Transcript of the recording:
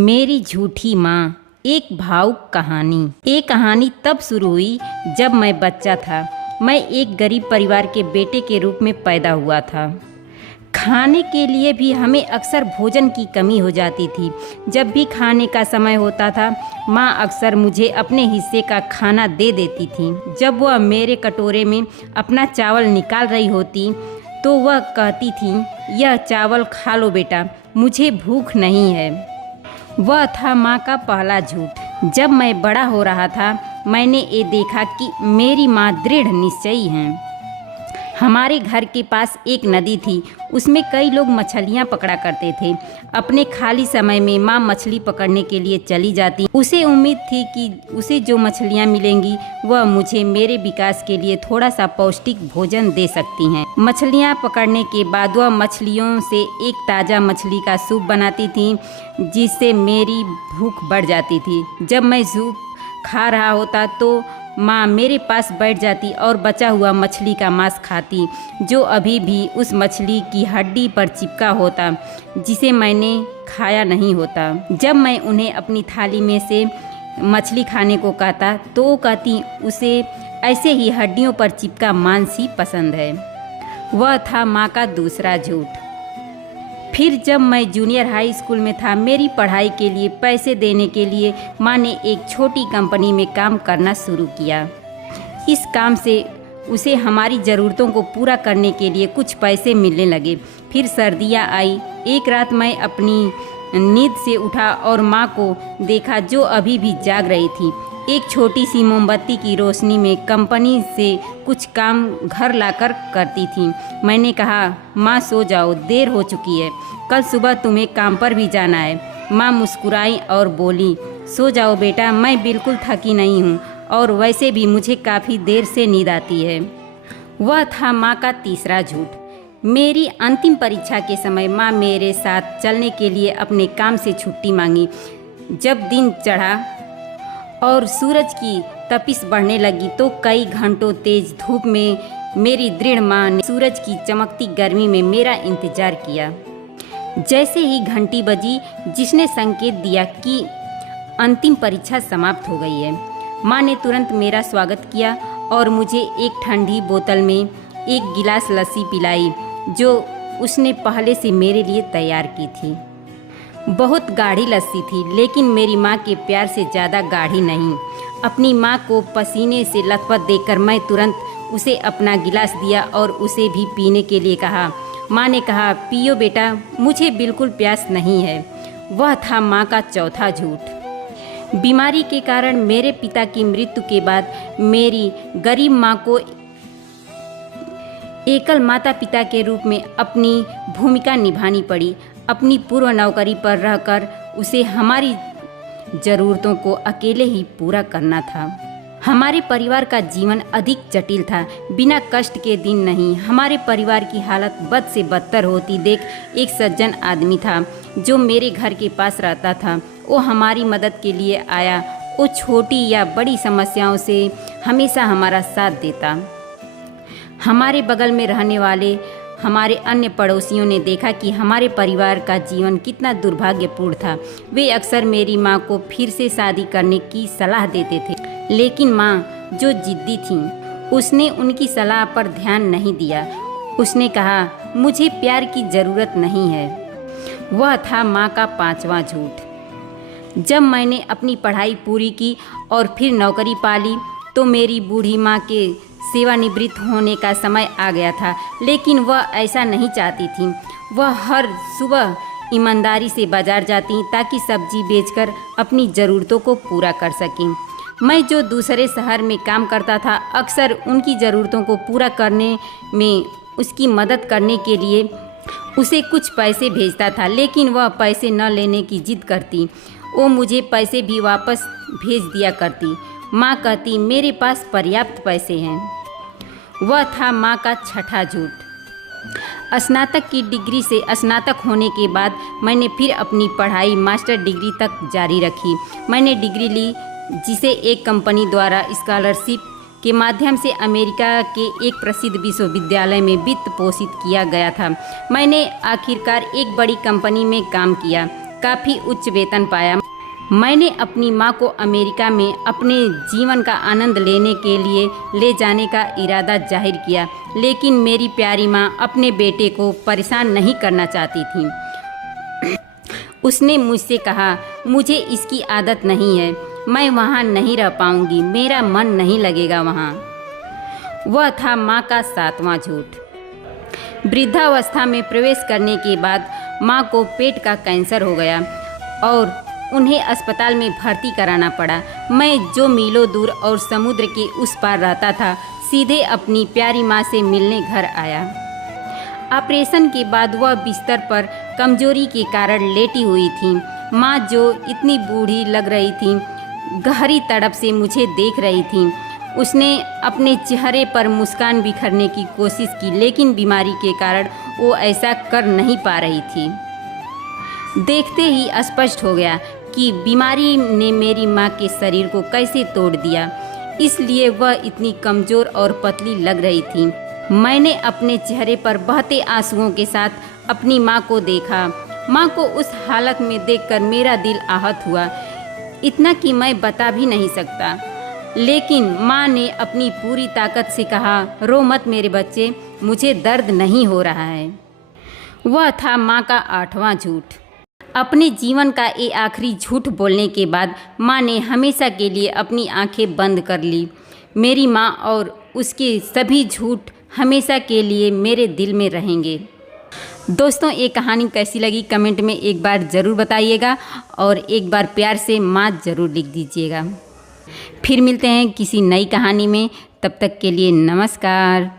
मेरी झूठी माँ। एक भावुक कहानी। ये कहानी तब शुरू हुई जब मैं बच्चा था। मैं एक गरीब परिवार के बेटे के रूप में पैदा हुआ था। खाने के लिए भी हमें अक्सर भोजन की कमी हो जाती थी। जब भी खाने का समय होता था, माँ अक्सर मुझे अपने हिस्से का खाना दे देती थी। जब वह मेरे कटोरे में अपना चावल निकाल रही होती तो वह कहती थी, यह चावल खा लो बेटा, मुझे भूख नहीं है। वह था माँ का पहला झूठ। जब मैं बड़ा हो रहा था, मैंने ये देखा कि मेरी माँ दृढ़ निश्चयी हैं। हमारे घर के पास एक नदी थी, उसमें कई लोग मछलियाँ पकड़ा करते थे। अपने खाली समय में माँ मछली पकड़ने के लिए चली जाती। उसे उम्मीद थी कि उसे जो मछलियाँ मिलेंगी वह मुझे मेरे विकास के लिए थोड़ा सा पौष्टिक भोजन दे सकती हैं। मछलियाँ पकड़ने के बाद वह मछलियों से एक ताज़ा मछली का सूप बनाती थी, जिससे मेरी भूख बढ़ जाती थी। जब मैं सूप खा रहा होता तो माँ मेरे पास बैठ जाती और बचा हुआ मछली का मांस खाती, जो अभी भी उस मछली की हड्डी पर चिपका होता जिसे मैंने खाया नहीं होता। जब मैं उन्हें अपनी थाली में से मछली खाने को कहता तो वो कहती, उसे ऐसे ही हड्डियों पर चिपका मांस ही पसंद है। वह था माँ का दूसरा झूठ। फिर जब मैं जूनियर हाई स्कूल में था, मेरी पढ़ाई के लिए पैसे देने के लिए माँ ने एक छोटी कंपनी में काम करना शुरू किया। इस काम से उसे हमारी ज़रूरतों को पूरा करने के लिए कुछ पैसे मिलने लगे। फिर सर्दियाँ आई। एक रात मैं अपनी नींद से उठा और माँ को देखा, जो अभी भी जाग रही थी। एक छोटी सी मोमबत्ती की रोशनी में कंपनी से कुछ काम घर लाकर करती थी। मैंने कहा, माँ सो जाओ, देर हो चुकी है, कल सुबह तुम्हें काम पर भी जाना है। माँ मुस्कुराई और बोली, सो जाओ बेटा, मैं बिल्कुल थकी नहीं हूँ और वैसे भी मुझे काफ़ी देर से नींद आती है। वह था माँ का तीसरा झूठ। मेरी अंतिम परीक्षा के समय माँ मेरे साथ चलने के लिए अपने काम से छुट्टी मांगी। जब दिन चढ़ा और सूरज की तपिश बढ़ने लगी तो कई घंटों तेज धूप में मेरी दृढ़ माँ ने सूरज की चमकती गर्मी में मेरा इंतजार किया। जैसे ही घंटी बजी, जिसने संकेत दिया कि अंतिम परीक्षा समाप्त हो गई है, माँ ने तुरंत मेरा स्वागत किया और मुझे एक ठंडी बोतल में एक गिलास लस्सी पिलाई, जो उसने पहले से मेरे लिए तैयार की थी। बहुत गाढ़ी लस्सी थी, लेकिन मेरी माँ के प्यार से ज़्यादा गाढ़ी नहीं। अपनी माँ को पसीने से लथपथ देखकर मैं तुरंत उसे अपना गिलास दिया और उसे भी पीने के लिए कहा। माँ ने कहा, पियो बेटा, मुझे बिल्कुल प्यास नहीं है। वह था माँ का चौथा झूठ। बीमारी के कारण मेरे पिता की मृत्यु के बाद मेरी गरीब माँ को एकल माता पिता के रूप में अपनी भूमिका निभानी पड़ी। अपनी पूर्व नौकरी पर रहकर उसे हमारी ज़रूरतों को अकेले ही पूरा करना था। हमारे परिवार का जीवन अधिक जटिल था। बिना कष्ट के दिन नहीं। हमारे परिवार की हालत बद से बदतर होती देख एक सज्जन आदमी था जो मेरे घर के पास रहता था। वो हमारी मदद के लिए आया। वो छोटी या बड़ी समस्याओं से हमेशा हमारा साथ देता। हमारे बगल में रहने वाले हमारे अन्य पड़ोसियों ने देखा कि हमारे परिवार का जीवन कितना दुर्भाग्यपूर्ण था। वे अक्सर मेरी माँ को फिर से शादी करने की सलाह देते थे, लेकिन माँ जो जिद्दी थी, उसने उनकी सलाह पर ध्यान नहीं दिया। उसने कहा, मुझे प्यार की ज़रूरत नहीं है। वह था माँ का पांचवा झूठ। जब मैंने अपनी पढ़ाई पूरी की और फिर नौकरी पा ली तो मेरी बूढ़ी माँ के सेवानिवृत्त होने का समय आ गया था, लेकिन वह ऐसा नहीं चाहती थी। वह हर सुबह ईमानदारी से बाजार जाती ताकि सब्जी बेचकर अपनी ज़रूरतों को पूरा कर सकें। मैं जो दूसरे शहर में काम करता था, अक्सर उनकी ज़रूरतों को पूरा करने में उसकी मदद करने के लिए उसे कुछ पैसे भेजता था, लेकिन वह पैसे न लेने की जिद करती। वो मुझे पैसे भी वापस भेज दिया करती। माँ कहती, मेरे पास पर्याप्त पैसे हैं। वह था माँ का छठा झूठ। स्नातक की डिग्री से स्नातक होने के बाद मैंने फिर अपनी पढ़ाई मास्टर डिग्री तक जारी रखी। मैंने डिग्री ली, जिसे एक कंपनी द्वारा स्कॉलरशिप के माध्यम से अमेरिका के एक प्रसिद्ध विश्वविद्यालय में वित्त पोषित किया गया था। मैंने आखिरकार एक बड़ी कंपनी में काम किया। काफ़ी उच्च वेतन पाया। मैंने अपनी माँ को अमेरिका में अपने जीवन का आनंद लेने के लिए ले जाने का इरादा जाहिर किया, लेकिन मेरी प्यारी माँ अपने बेटे को परेशान नहीं करना चाहती थी। उसने मुझसे कहा, मुझे इसकी आदत नहीं है, मैं वहाँ नहीं रह पाऊँगी, मेरा मन नहीं लगेगा वहाँ। वह था माँ का 7वां झूठ। वृद्धावस्था में प्रवेश करने के बाद माँ को पेट का कैंसर हो गया और उन्हें अस्पताल में भर्ती कराना पड़ा। मैं जो मीलों दूर और समुद्र के उस पार रहता था, सीधे अपनी प्यारी माँ से मिलने घर आया। ऑपरेशन के बाद वह बिस्तर पर कमजोरी के कारण लेटी हुई थी। माँ जो इतनी बूढ़ी लग रही थी, गहरी तड़प से मुझे देख रही थी। उसने अपने चेहरे पर मुस्कान बिखरने की कोशिश की, लेकिन बीमारी के कारण वो ऐसा कर नहीं पा रही थी। देखते ही स्पष्ट हो गया कि बीमारी ने मेरी माँ के शरीर को कैसे तोड़ दिया, इसलिए वह इतनी कमज़ोर और पतली लग रही थी। मैंने अपने चेहरे पर बहते आंसुओं के साथ अपनी माँ को देखा। माँ को उस हालत में देखकर मेरा दिल आहत हुआ, इतना कि मैं बता भी नहीं सकता। लेकिन माँ ने अपनी पूरी ताकत से कहा, रो मत मेरे बच्चे, मुझे दर्द नहीं हो रहा है। वह था माँ का 8वां झूठ। अपने जीवन का ये आखिरी झूठ बोलने के बाद माँ ने हमेशा के लिए अपनी आंखें बंद कर ली। मेरी माँ और उसके सभी झूठ हमेशा के लिए मेरे दिल में रहेंगे। दोस्तों, ये कहानी कैसी लगी कमेंट में एक बार ज़रूर बताइएगा और एक बार प्यार से माँ ज़रूर लिख दीजिएगा। फिर मिलते हैं किसी नई कहानी में, तब तक के लिए नमस्कार।